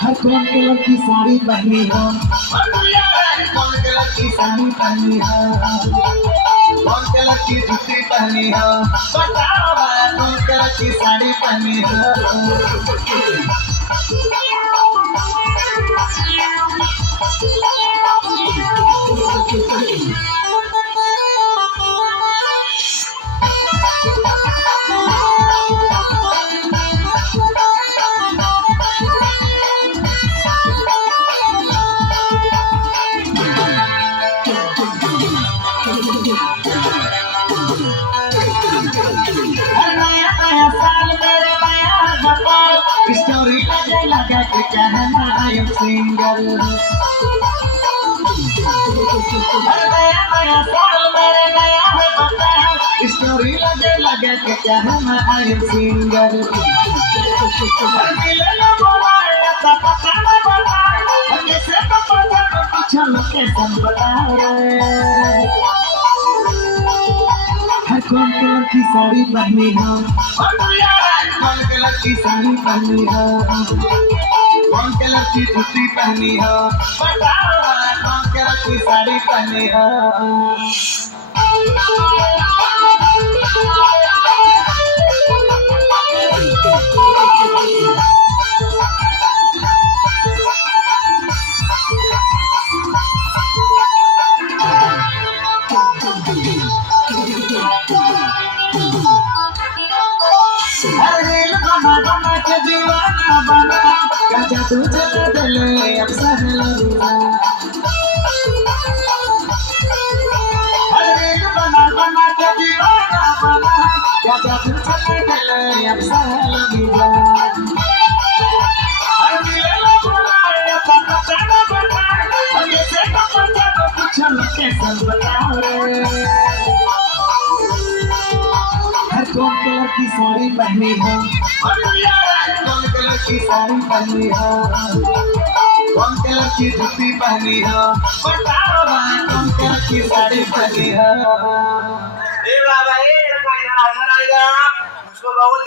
हर कौन कलर की साड़ी पहनी हो, कौन कलर की साड़ी पहनी हो, कौन कलर की जूती पहनी हो, बताओ कौन कलर की साड़ी पहनी हो। स्टोरी लगा के कहना आई एम सिंगल। नया साल मेरे नया है बता, स्टोरी लगा के कहना आई एम सिंगल। मिले न बोला ऐसा पता न बता, कैसे पता पूछो लोकेशन बता रे। हर कौन कलर की साड़ी पहनी हो, कौन कलर की साड़ी पहनी हो, कौन कलर की जूती पहनी हो, बताओ कौन कलर की साड़ी पहनी हो। बना के दीवाना बना क्या तुझे दिले अब सहला। अरे बना के दीवाना बना क्या तुझे दिले अब सहला। अरे बुलाया पता न बता, कैसे पता पूछो लोकेशन बता रे। हर कौन कलर की साड़ी पहनी हो, कौन कलर की साड़ी पहनी हो, कौन कलर की जूती पहनी हो, बताओ कौन कलर की साड़ी पहनी हो। ए बाबा ए मुझको बहुत